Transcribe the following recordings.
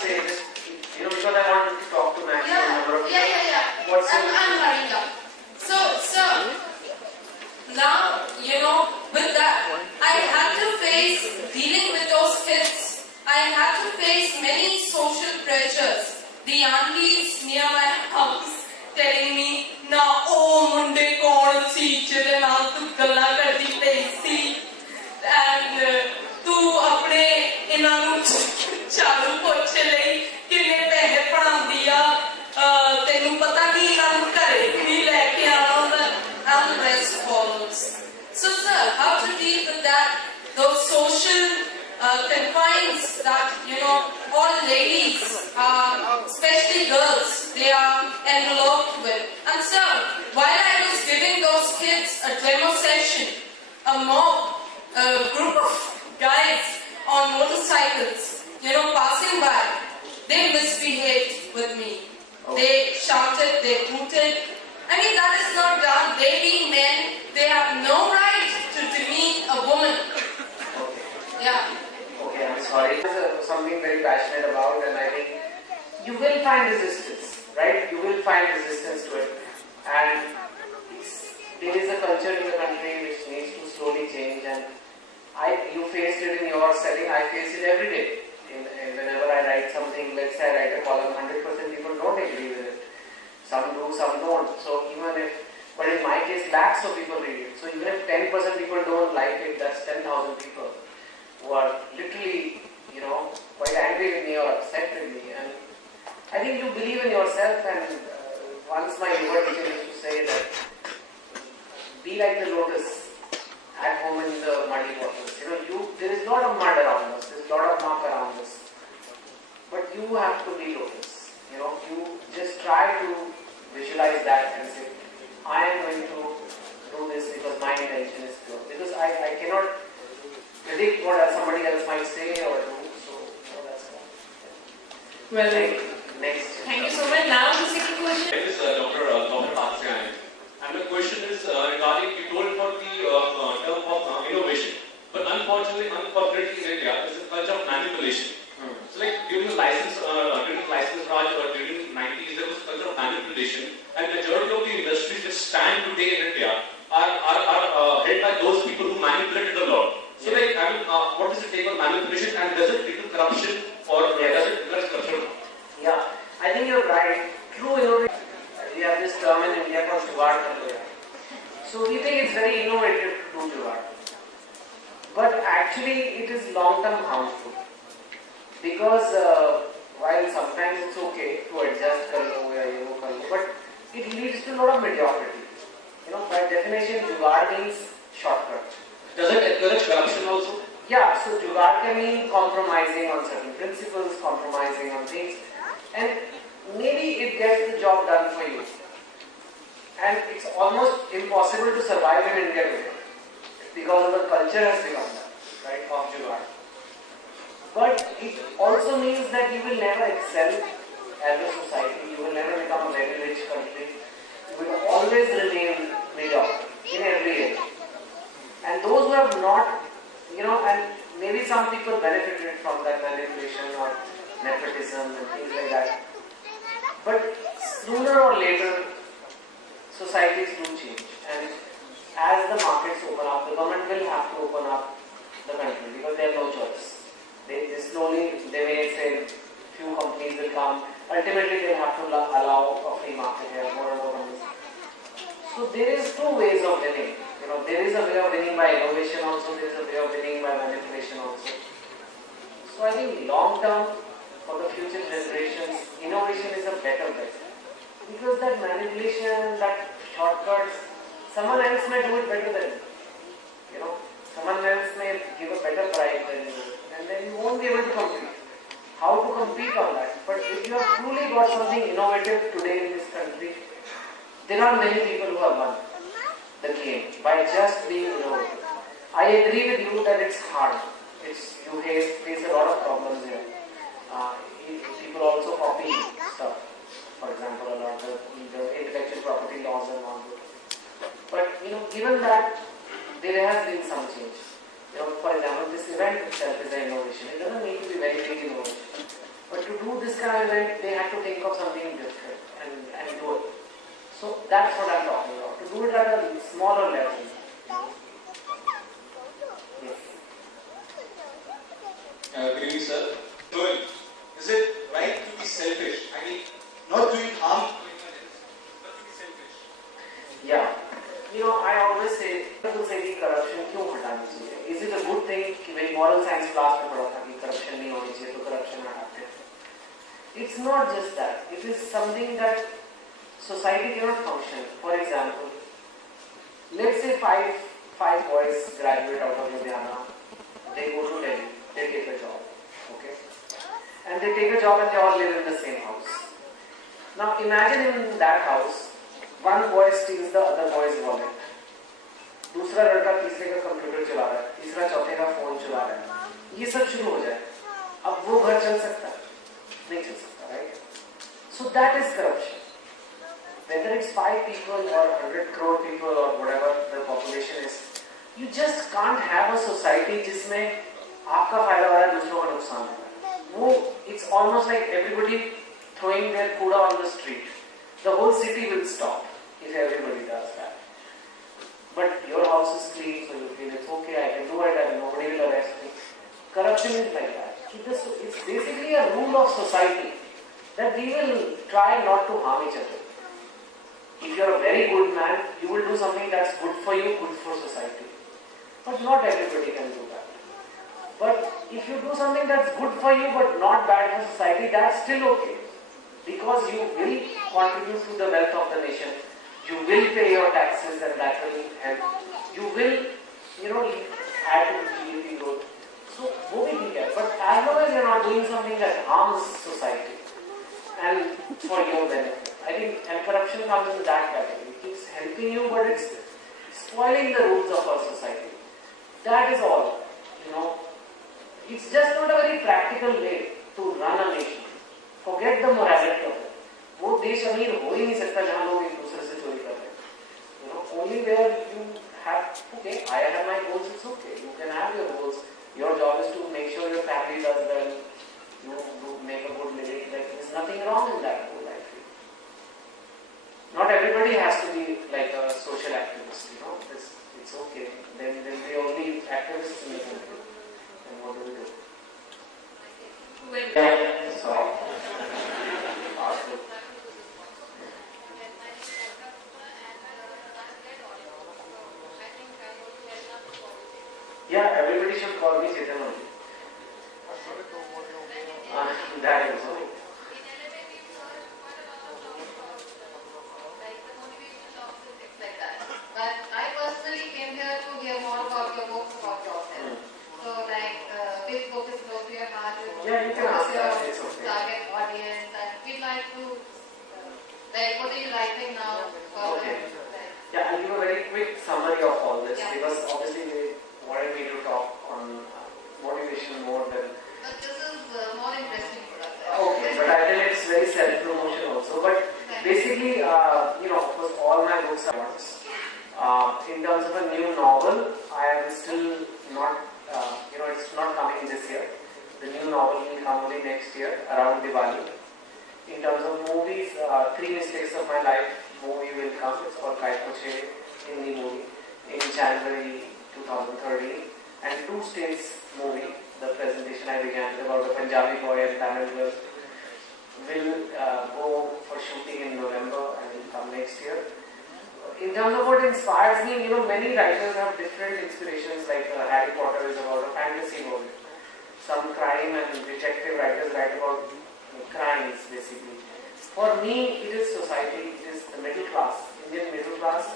say just, because I want to talk to Max. Yeah. What's I'm hurrying up. So, sir, now, with that, I had to face dealing with those kids. I had to face many social pressures. The aunties near my house telling me, "Na oh munde kaun si jide naal tu galla kardi pei si, and tu apne inna nu chalu poche lai kinne pehe padhaandi a, tenu pata nahi inna nu ghare bhi leke aana hunda," and the rest follows. So, sir, how to deal with that? Those social confines that, all ladies, especially girls, they are enveloped with. And sir, while I was giving those kids a demo session, a group of guys on motorcycles, passing by, they misbehaved with me. They shouted, they hooted. I mean, that is not done. They being men, they have no right to demean a woman. Okay. Yeah. Okay, I'm sorry. This is something very passionate about, and I think you will find resistance, right? You will find resistance to it. And there is a culture in the country which needs to slowly change, and you faced it in your setting, I face it every day. Whenever I write something, let's say I write a column, 100% people don't agree with it. Some do, some don't. So but in my case, lakhs of people read it. So even if 10% people don't like it, that's 10,000 people who are literally, quite angry with me or upset with me. And I think you believe in yourself, and once my yoga teacher used to say that, be like the lotus at home in the muddy waters. There is a lot of mud around us, there is a lot of muck around us. But you have to be lotus. You just try to visualize that and say, I am going to do this because my intention is pure. Because I cannot predict what somebody else might say or do. So that's all. Well, next. Thank you so much. Now the second question. This is Dr. Patsyan. And the question is regarding, you told about the term of innovation. But unfortunately in India, is a culture of manipulation. So like during the license Raj or during the 90s, there was a culture of manipulation, and the majority of the industries that stand today in India are headed by those people who manipulated the law. So what is the take on manipulation, and does it lead to corruption, or does it encourage corruption? Yeah, I think you're right. True innovation. We have this term in India called Jugaad. So we think it's very innovative to do Jugaad. But actually it is long-term harmful. Because while sometimes it's okay to adjust, but it leads to a lot of mediocrity. By definition, Jugaad means shortcut. Does it encourage corruption also? Yeah, so Jugaad can mean compromising on certain principles, compromising on things, and maybe it gets the job done for you. And it's almost impossible to survive in India today because of the culture has become that, right, of Jugaad. But it also means that you will never excel as a society, you will never become a very rich country, you will always remain mediocre in every area. And those who have not, and maybe some people benefited from that manipulation or nepotism and things like that. But sooner or later, societies do change. And as the markets open up, the government will have to open up the country because they have no choice. They may say few companies will come. Ultimately, they'll have to allow a free market here, more and more companies. So there is two ways of winning. There is a way of winning by innovation also, there is a way of winning by manipulation also. So I think long term, for the future generations, innovation is a better bet. Because that manipulation, that shortcuts, someone else may do it better than you. Someone else may give a better price than you, and then you won't be able to compete. How to compete on that? But if you have truly got something innovative today in this country, there are many people who have won the game by just being innovative. I agree with you that it's hard. You face a lot of problems here. People also copy stuff. For example, a lot of the intellectual property laws and all that. But given that there has been some change. For example, this event itself is an innovation. It doesn't need to be very big innovation. But to do do this kind of event, they have to think of something different and do it. So that's what I'm talking about. To do it at a smaller level. Yes. Good evening, sir. Joel, is it right to be selfish? I mean, not doing harm to anyone else, but to be selfish. Yeah. You know, I always say, people say कि corruption क्यों हटानी चाहिए? Is it a good thing कि मेरी moral science class में पढ़ा था कि corruption नहीं होनी चाहिए तो corruption हटाते हैं? It's not just that. It is something that society cannot function. For example, let's say five boys graduate out of Ludhiana. They go to Delhi. They take a job. Okay, and they take a job and they all live in the same house. Now imagine in that house, one boy steals the other boy's wallet. दूसरा लड़का तीसरे का computer चला रहा है, तीसरा चौथे का फोन चला रहा है. ये सब शुरू हो जाए. अब वो घर चल सकता है? नहीं चल सकता, right? So that is corruption. Whether it's 5 people or 100 crore people or whatever the population is, you just can't have a society जिसमें आपका फायदा हो रहा है, दूसरों का नुकसान हो रहा है. वो it's almost like everybody throwing their kuda on the street. The whole city will stop if everybody does that. But your house is clean, so you feel it's okay, I can do it and nobody will arrest me. Corruption is like that. It's basically a rule of society that we will try not to harm each other. If you are a very good man, you will do something that's good for you, good for society. But not everybody can do that. But if you do something that's good for you but not bad for society, that's still okay. Because you will contribute to the wealth of the nation. You will pay your taxes and that will help. You will, add to the GDP growth. So, वो भी ठीक है. But as long as you're not doing something that harms society and for your benefit, I think, and corruption comes in that category. It keeps helping you, but it's spoiling the rules of our society. That is all. It's just not a very practical way to run a nation. Forget the morality of it. वो देश अमीर हो ही नहीं सकता जहाँ लोग एक दूसरे से चोरी कर रहे हैं. Only where you have, okay, I have my goals, it's okay. You can have your goals. Your job is to make sure your family does well. You make a good living. Like, there's nothing wrong in that goal, I feel. Not everybody has to be like a social activist, It's okay. Then the only activists in the country. And what do we do? Yeah, sorry. Yeah, everybody should call me Chetan only. That is so. But I personally came here to hear more about your books, about yourself. So, which book is close to your heart? Yeah, you can ask that. What's your target audience? And we'd like to, what are you writing now? Okay. Yeah, I'll give a very quick summary of all this because obviously they wanted me to talk on motivation more than. But this is more interesting for us. Okay, but I think it's very self-promotion also. But basically, of course, all my books are once. In terms of a new novel, I am still not, it's not coming this year. The new novel will come only next year, around Diwali. In terms of movies, 3 Mistakes of My Life movie will come. It's called Kai Poche, Hindi movie, in January 2013. And 2 States movie, the presentation I began about the Punjabi boy and Tamil girl, will go for shooting in November and will come next year. In terms of what inspires me, many writers have different inspirations, like Harry Potter is about a fantasy world. Some crime and detective writers write about crimes, basically. For me, it is society, it is the middle class, Indian middle class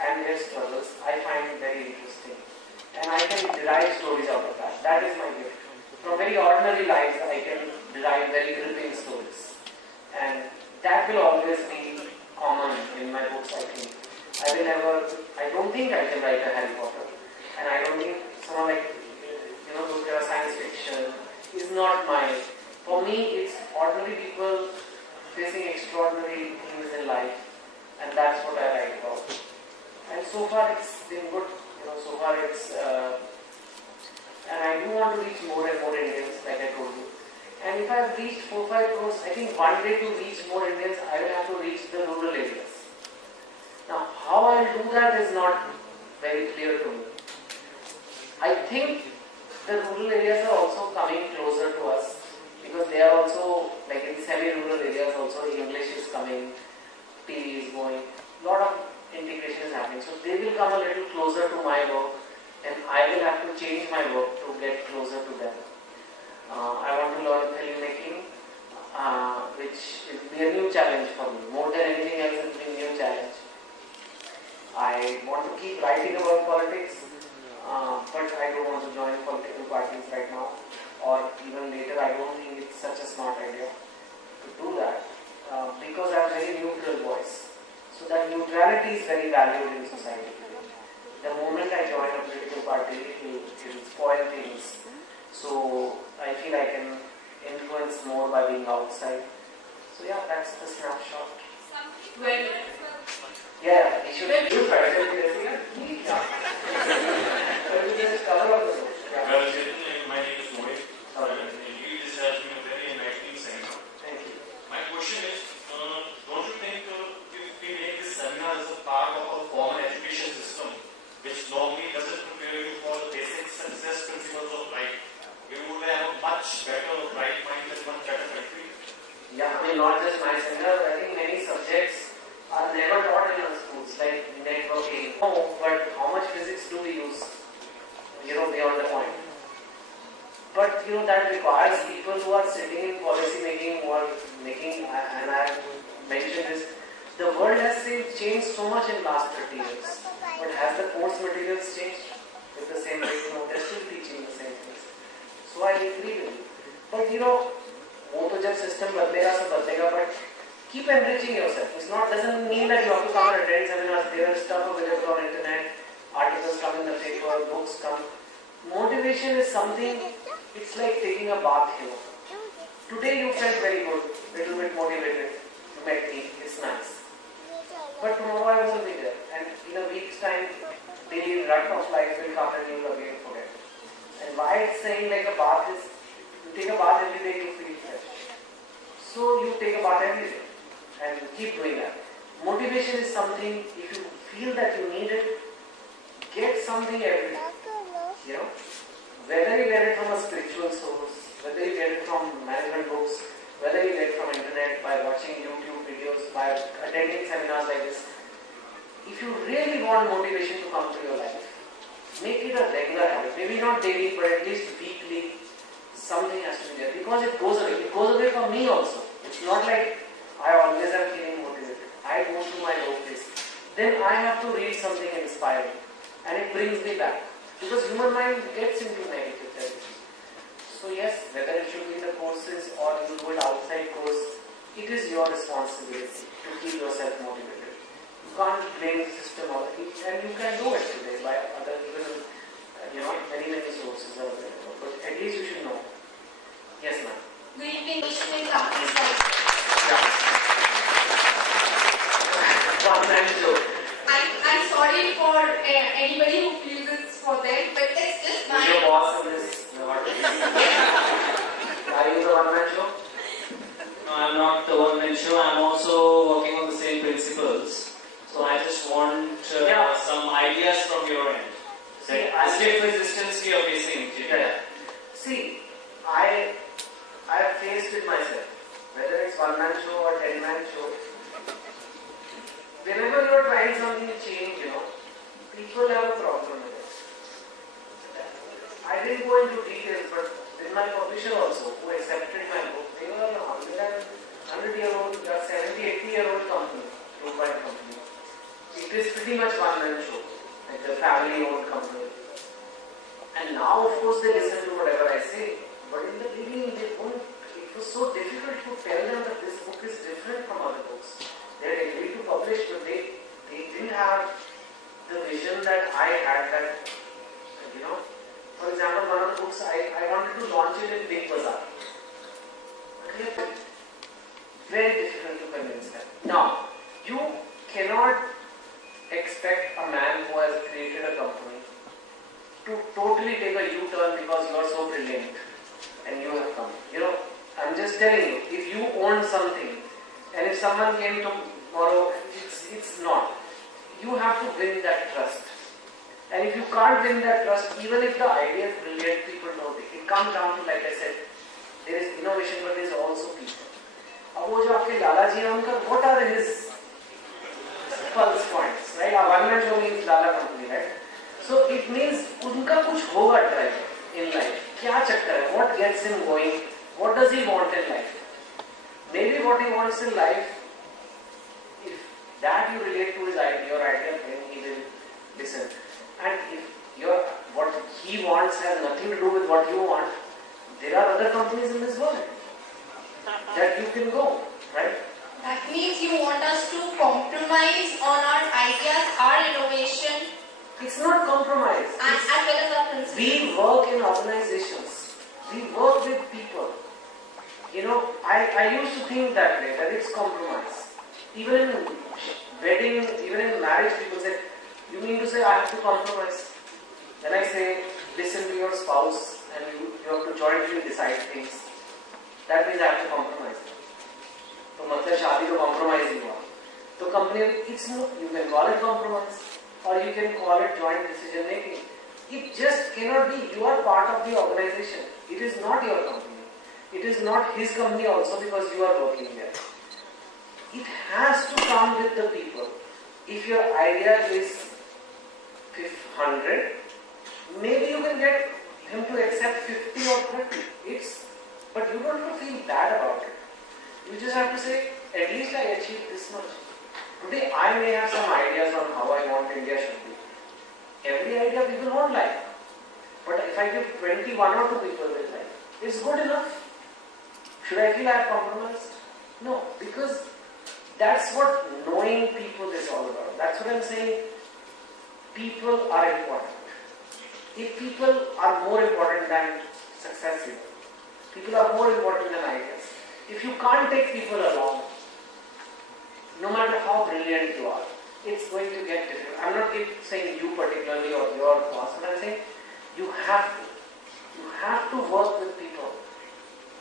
and their struggles. I find very interesting. And I can derive stories out of that. That is my gift. From very ordinary lives, I can derive very gripping stories. And that will always be common in my books, I think. I don't think I can write a Harry Potter. And I don't think someone like, those kind of science fiction is not my. For me, it's ordinary people facing extraordinary things in life. And that's what I write about. And so far it's been good. So far it's, and I do want to reach more and more Indians, like I told you. And if I've reached 4-5 crores, I think one day to reach more Indians, I will have to reach the rural areas. Now, how I'll do that is not very clear to me. I think the rural areas are also coming closer to us because they are also, like in semi-rural areas also, English is coming, TV is going, a lot of integration is happening. So they will come a little closer to my work and I will have to change my work to get closer to them. I want to learn filmmaking, which will be a new challenge for me. More than anything else, it will be a new challenge. I want to keep writing about politics, but I don't want to join political parties right now, or even later. I don't think it's such a smart idea to do that because I have a very neutral voice. So that neutrality is very valued in society. The moment I join a political party, it will spoil things. So I feel I can influence more by being outside. So yeah, that's the snapshot. Well, yeah, we should do that. Yeah. So we just cover all the books. Yeah. Well, gentlemen, my name is Mohit. Indeed, this has been a very enlightening seminar. Thank you. My question is, don't you think if we make this seminar as a part of a formal education system, which normally doesn't prepare you for the basic success principles of life, we would have a much better right mind and much better country? Yeah, I mean, not just my seminar, but I think many subjects are never taught in our schools, like networking. Oh, but how much physics do we use? Beyond the point. But that requires people who are sitting in policy making or making, and I have mentioned this, the world has changed so much in the last 30 years. But has the course materials changed with the same rate? No, they're still teaching the same things. So I agree with you. But वो तो जब system बदलेगा सब बदलेगा, but keep enriching yourself. Doesn't mean that you have to come and attend seminars. There is stuff available on internet, articles come in the paper, books come. Motivation is something, it's like taking a bath, Today you felt very good, little bit motivated. You met me, it's nice. But tomorrow I won't be there. And in a week's time, daily rut of life will come and you will again forget. And why it's saying like a bath is, you take a bath every day, you feel fresh. So you take a bath every day and keep doing that. Motivation is something, if you feel that you need it, get something every day. Whether you get it from a spiritual source, whether you get it from management books, whether you get it from internet, by watching YouTube videos, by attending seminars like this. If you really want motivation to come to your life, make it a regular habit. Maybe not daily, but at least weekly, something has to be there. Because it goes away. It goes away for me also. It's not like I always am feeling motivated. I go to my low place. Then I have to read something inspiring. And it brings me back. Because human mind gets into negative territory. So yes, whether it should be in the courses or you do it outside course, it is your responsibility to keep yourself motivated. You can't blame the system or it, and you can do it today by other even many sources are available. But at least you should know. Yes, ma'am. good evening, Mr. Companies like One man show. I'm sorry for anybody who feels it's for them, but it's just my. Your boss in this. Are you the one man show? No, I'm not the one man show. I'm also working on the same principles. So I just want some ideas from your end. See, Stiff resistance you are facing. See, I have faced with myself, whether it's one man show or 10-man show. Whenever you are trying something to change, people have a problem with it. I didn't go into details, but with my publisher also, who accepted my book, they were a 100-year-old, 70, 80-year-old company, group-wide company. It is pretty much one-man show, like the family-owned company. And now, of course, they listen to whatever I say. But in the beginning, it was so difficult to tell them that this book is different from other books. They had agreed to publish, but they didn't have the vision that I had that, for example, one of the books, I wanted to launch it in Big Bazaar. Very difficult to convince them. Now, you cannot expect a man who has created a company to totally take a U-turn because you are so brilliant and you have come. I'm just telling you, if you own something and if someone came tomorrow, it's not. You have to win that trust. And if you can't win that trust, even if the idea is brilliant, people don't take it. It comes down to, like I said, there is innovation, but there is also people. अब वो जो आपके लाला जी हैं उनका, what are his pulse points, right? A one-man show means Lala company, right? So it means उनका कुछ होगा drive in life. क्या चक्कर है? What gets him going? What does he want in life? Maybe what he wants in life, if that you relate to his idea, your idea, then he will listen. And if what he wants has nothing to do with what you want, there are other companies in this world that you can go, right? That means you want us to compromise on our ideas, our innovation. It's not compromise. And as well as our principles. We work in organizations. We work with people. You know, I used to think that way, that it's compromise. Even in wedding, even in marriage, people say, you mean to say I have to compromise? When I say, listen to your spouse and you have to jointly decide things, that means I have to compromise. तो मतलब शादी तो compromise ही हुआ. तो company, it's no, you can call it compromise or you can call it joint decision making. It just cannot be. You are part of the organization. It is not your company. It is not his company also because you are working there. It has to come with the people. If your idea is 100, maybe you can get him to accept 50 or 30. But you don't have to feel bad about it. You just have to say, at least I achieved this much. Today I may have some ideas on how I want India should be. Every idea people won't like. But if I give 21 or 2 people will like, it's good enough. Should I feel I have compromised? No, because that's what knowing people is all about. That's what I'm saying. People are important. If people are more important than success, people are more important than ideas. If you can't take people along, no matter how brilliant you are, it's going to get difficult. I'm not saying you particularly or your boss, but I'm saying you have to work with people.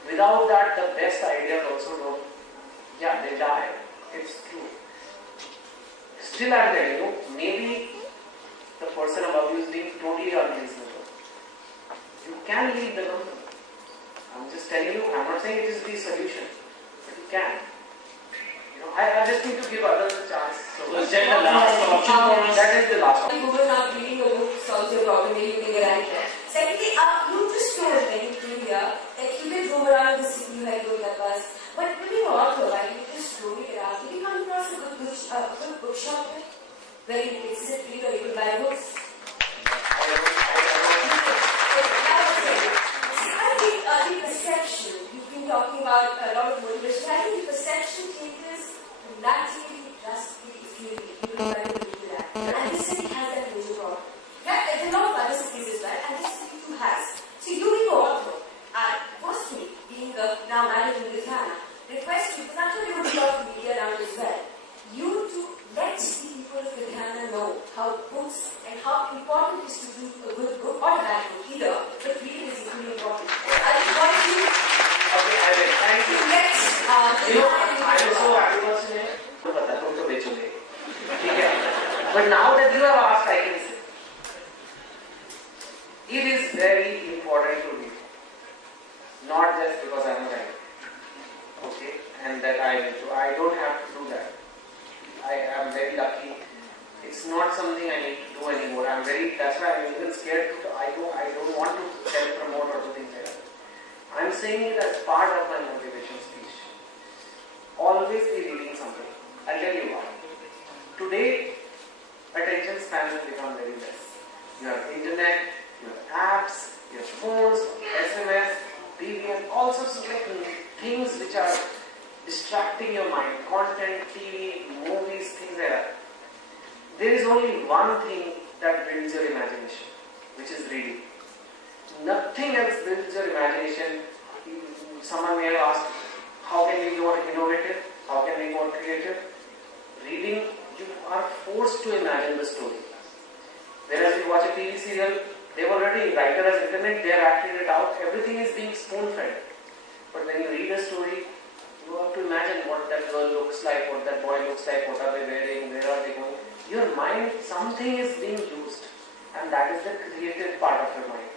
Without that, the best ideas also don't, they die. It's true. Still, I'm telling you, maybe the person above you is being totally unreasonable. You can leave the company. I'm just telling you, I'm not saying it is the solution, but you can. I just need to give others a chance. So is that the last option? That is the last option. Google now reading a book solves your problem, maybe you can get an answer. Secondly, you just told when you came here that you did roam around the city, you had going that bus. But when you were author, right, you just roaming around, did you come across a good bookshop where you could sit, read, or you could buy books? I think the perception, you've been talking about a lot of motivation, I think the perception changes naturally, drastically, if you don't try to do that. And this city has that major problem. There are a lot of other cities as well, and this city too has. So you being also, and personally, being now married in Ludhiana, request you, because I'm sure you would be a lot of media around as well, you to let the people of Ludhiana know how books and how important it is to do a good book or a bad book either, but reading is equally important. I just want you Thank you. to let I was so happy personally. But now that you have asked, I can say, it is very important to read. Not just because I am a writer. Okay? And that I don't have to do that. I am very lucky. It's not something I need to do anymore. That's why I'm even scared. I don't want to self-promote or do things like that. I'm saying it as part of my motivation speech. Always be reading something. I'll tell you why. Today, attention spans have become very less. You have internet, you have apps, you have phones, SMS, BBM, all sorts of things which are distracting your mind. Content, TV, movies, things like that. There is only one thing that builds your imagination, which is reading. Nothing else builds your imagination. Someone may have asked, how can we be more innovative? How can we be more creative? Reading, you are forced to imagine the story. Whereas you watch a TV serial, they've already, writer has written it, they are acting it out, everything is being spoon-fed. But when you read a story, you have to imagine what that girl looks like, what that boy looks like, what are they wearing, where are they going. Your mind, something is being used, and that is the creative part of your mind.